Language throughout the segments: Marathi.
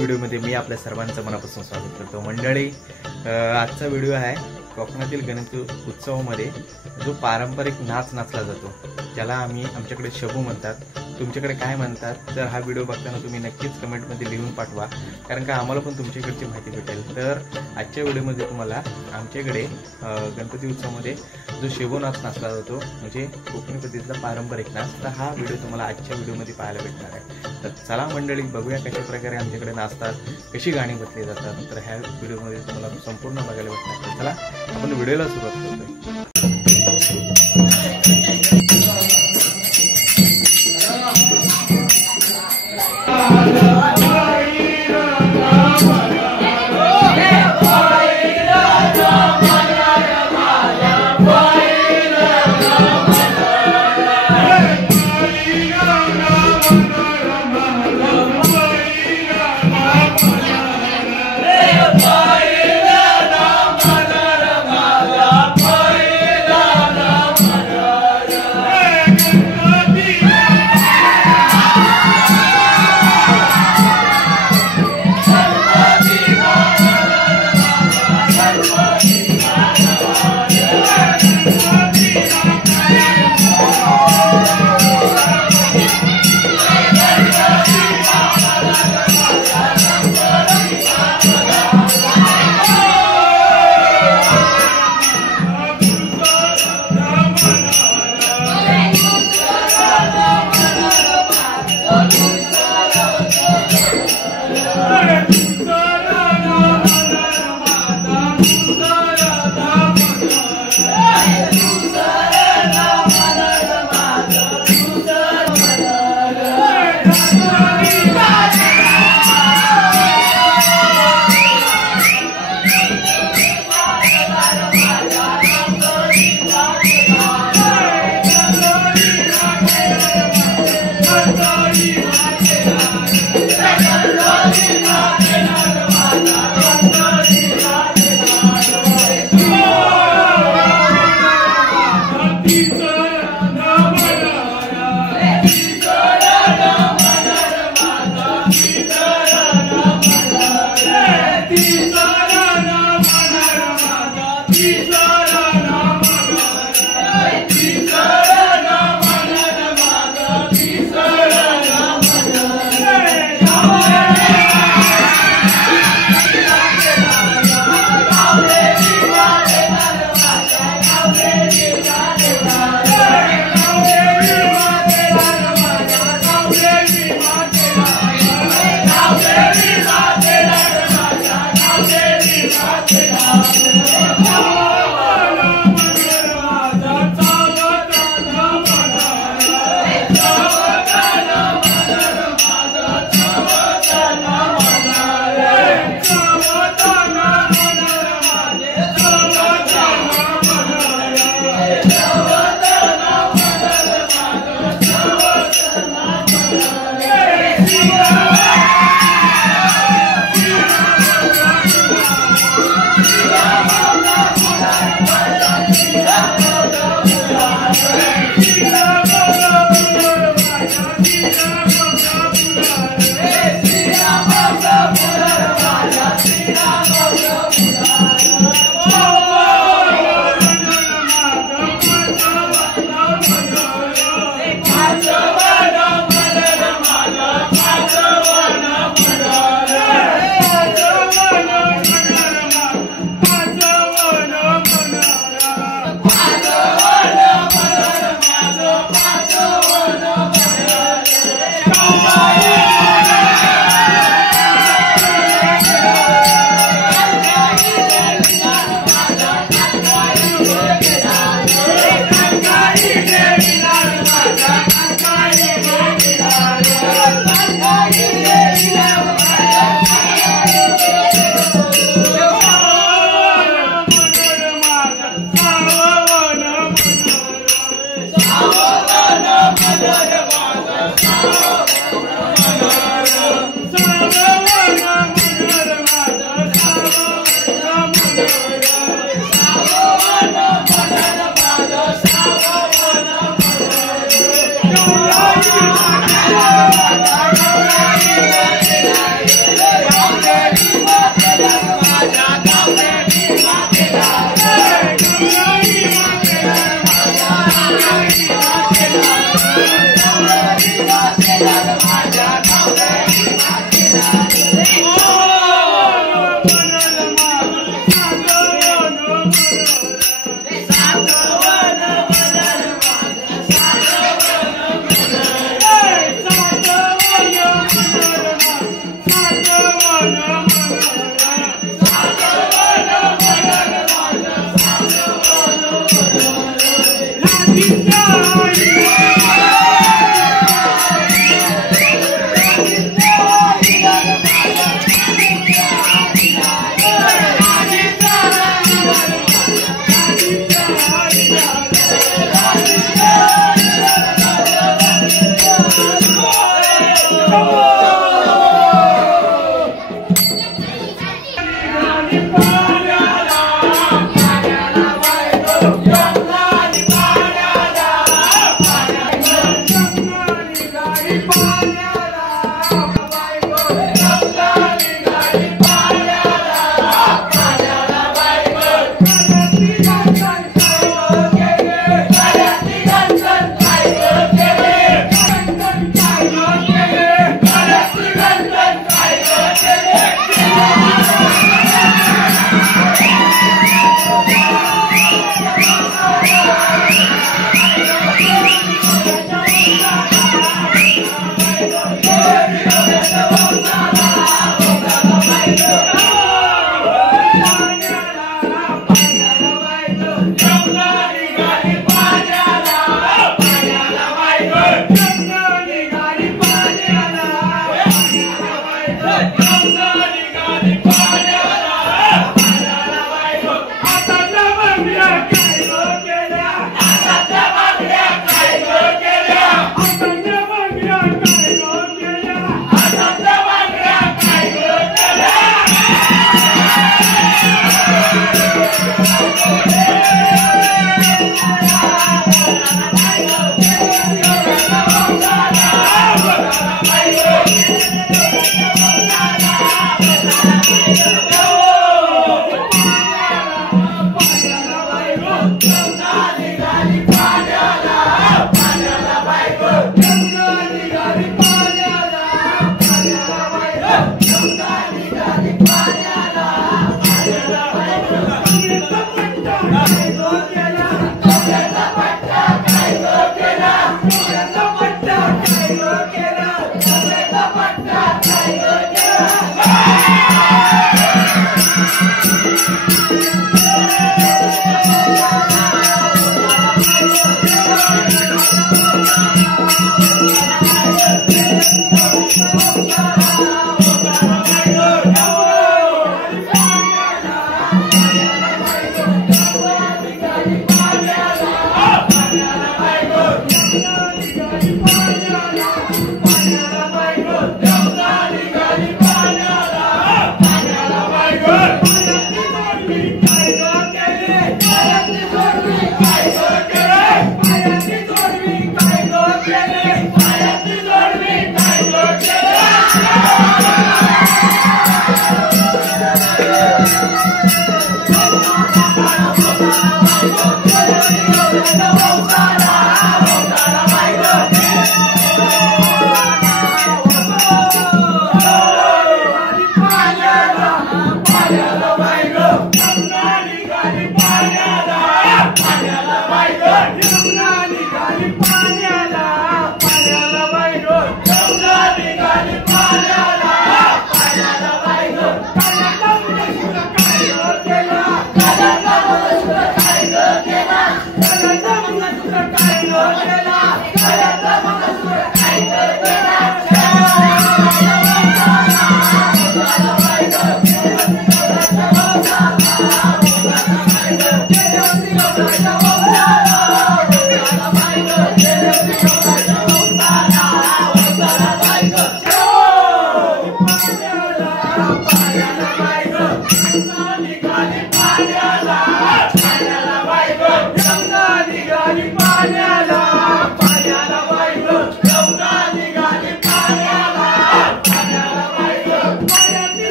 व्हिडिओमध्ये मी आपल्या सर्वांचं मनापासून स्वागत करतो। मंडळी, आजचा व्हिडिओ आहे कोकणातील गणपती उत्सवामध्ये जो पारंपरिक नाच नाचला जातो, ज्याला आमच्याकडे शबू म्हणतात, तुमच्याकडे काय म्हणतात, तर हा व्हिडिओ बघताना तुम्ही नक्कीच कमेंटमध्ये लिहून पाठवा, कारण का आम्हाला पण तुमच्याकडची माहिती भेटेल। तर आजच्या व्हिडिओमध्ये तुम्हाला आमच्याकडे गणपती उत्सवामध्ये जो शेबू नाच नाचला जातो, म्हणजे कोकणी पद्धतीचा पारंपरिक नाच, तर हा व्हिडिओ तुम्हाला आजच्या व्हिडिओमध्ये पाहायला भेटणार आहे। तर चला मंडळी, बघूया कशा प्रकारे आमच्याकडे नाचतात, कशी गाणी बसली जातात, तर ह्या व्हिडिओमध्ये तुम्हाला संपूर्ण बघायला भेटणार। तर चला आपण व्हिडिओला सुरुवात करतोय।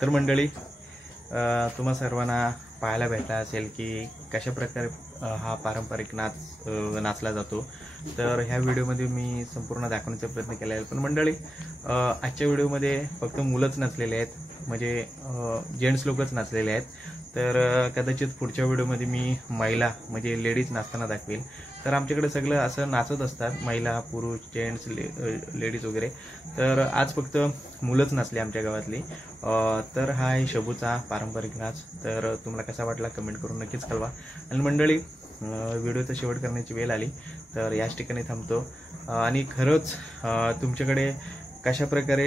तर मंडळी, तुम्हा सर्वांना पाहायला भेटला असेल की कशा प्रकारे हा पारंपरिक नाचला जातो. तर ह्या व्हिडिओमध्ये मी संपूर्ण दाखवण्याचा प्रयत्न केला आहे. पण मंडळी, आजच्या व्हिडिओमध्ये फक्त मुलंच नाचलेले आहेत, म्हणजे जेंट्स लोकच नाचलेले आहेत. तर कदाचित पुढच्या व्हिडिओमध्ये मी महिला म्हणजे लेडीज नाचताना दाखवेल. तर आमच्याकडे सगळं असं नाचत असतात, महिला, पुरुष, जेंट्स, लेडीज वगैरे. तर आज फक्त मुलंच नाचली आमच्या गावातली. तर हा आहे शबूचा पारंपरिक नाच. तर तुम्हाला कसा वाटला कमेंट करून नक्कीच कळवा. आणि मंडळी, व्हिडिओचा शेवट करण्याची वेळ आली, तर याच ठिकाणी थांबतो. आणि खरंच तुमच्याकडे कशा प्रकारे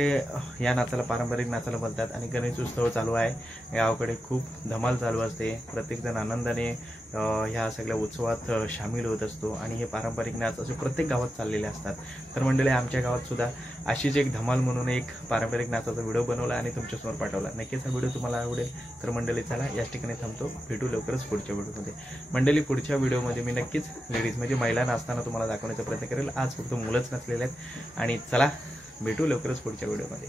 या नाचाला पारंपरिक नाचाला बोलतात. आणि गणेश उत्सव चालू आहे गावाकडे, खूप धमाल चालू असते. प्रत्येकजण आनंदाने ह्या सगळ्या उत्सवात सामील होत असतो. आणि हे पारंपरिक नाच असे प्रत्येक गावात चाललेले असतात. तर मंडळी, आमच्या गावात सुद्धा अशीच एक धमाल म्हणून एक पारंपरिक नाचाचा व्हिडिओ बनवला आणि तुमच्यासमोर पाठवला. नक्कीच हा व्हिडिओ तुम्हाला आवडेल. तर मंडळी, चला याच ठिकाणी थांबतो. भेटू लवकरच पुढच्या व्हिडिओमध्ये. मंडळी, पुढच्या व्हिडिओमध्ये मी नक्कीच लेडीज म्हणजे महिला नाचताना तुम्हाला दाखवण्याचा प्रयत्न करेल. आज फक्त मुलंच नसलेले आहेत. आणि चला भेटू लवकरच पुढच्या व्हिडिओमध्ये.